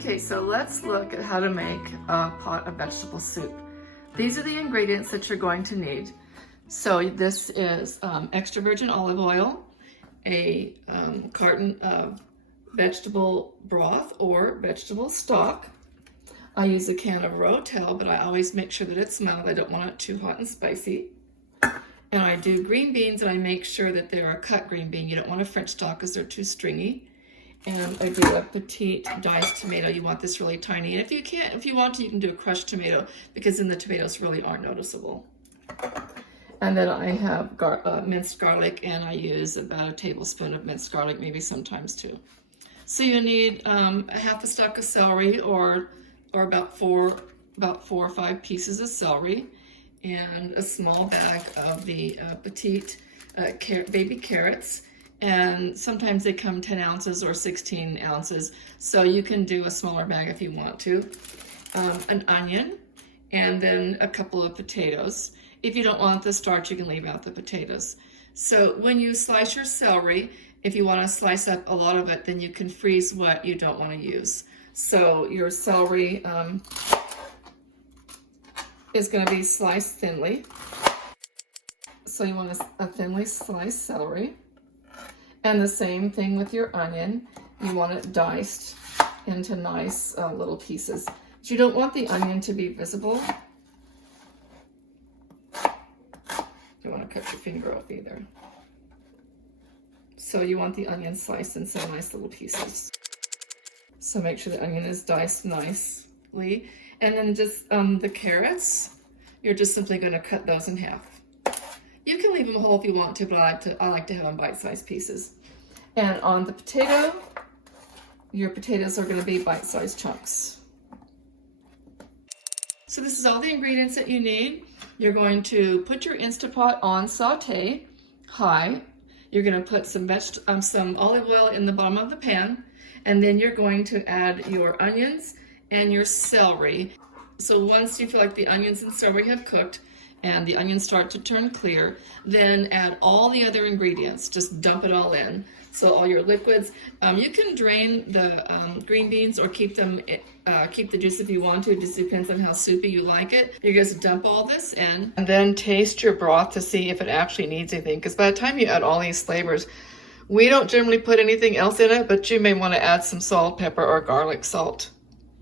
Okay, so let's look at how to make a pot of vegetable soup. These are the ingredients that you're going to need. So this is extra virgin olive oil, a carton of vegetable broth or vegetable stock. I use a can of Rotel, but I always make sure that it's mild. I don't want it too hot and spicy. And I do green beans, and I make sure that they're a cut green bean. You don't want a French stock because they're too stringy. And I do a petite diced tomato. You want this really tiny. And if you want to, you can do a crushed tomato because then the tomatoes really aren't noticeable. And then I have minced garlic, and I use about a tablespoon of minced garlic, maybe sometimes two. So you need a half a stalk of celery, or about four or five pieces of celery, and a small bag of the petite baby carrots. And sometimes they come 10 ounces or 16 ounces, so you can do a smaller bag if you want to. An onion, and then a couple of potatoes. If you don't want the starch, you can leave out the potatoes. So when you slice your celery, if you want to slice up a lot of it, then you can freeze what you don't want to use. So your celery is going to be sliced thinly. So you want a thinly sliced celery. And the same thing with your onion. You want it diced into nice little pieces. But you don't want the onion to be visible. You want to cut your finger off either. So you want the onion sliced into nice little pieces. So make sure the onion is diced nicely. And then just the carrots, you're just simply going to cut those in half. You can leave them whole if you want to, but I like to have them bite-sized pieces. And on the potato, your potatoes are going to be bite-sized chunks. So this is all the ingredients that you need. You're going to put your Instapot on saute high. You're going to put some olive oil in the bottom of the pan, and then you're going to add your onions and your celery. So once you feel like the onions and celery have cooked, and the onions start to turn clear, then add all the other ingredients. Just dump it all in. So all your liquids. You can drain the green beans or keep the juice if you want to. It just depends on how soupy you like it. You're going to dump all this in, and then taste your broth to see if it actually needs anything. Because by the time you add all these flavors, we don't generally put anything else in it, but you may want to add some salt, pepper, or garlic salt.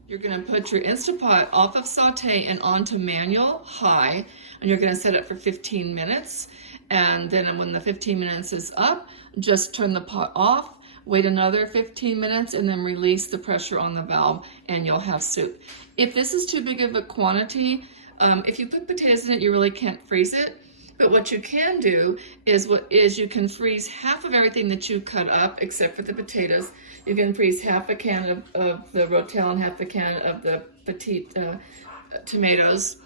You're going to put your Instapot off of saute and onto manual high, and you're going to set it for 15 minutes. And then when the 15 minutes is up, just turn the pot off, wait another 15 minutes, and then release the pressure on the valve, and you'll have soup. If this is too big of a quantity, if you put potatoes in it, you really can't freeze it. But what you can do is you can freeze half of everything that you cut up, except for the potatoes. You can freeze half a can of the Rotel and half a can of the petite tomatoes,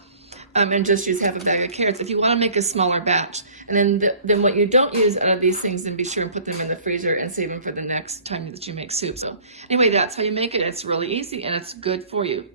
and just use half a bag of carrots if you want to make a smaller batch. And then what you don't use out of these things, then be sure and put them in the freezer and save them for the next time that you make soup. So anyway, that's how you make it. It's really easy and it's good for you.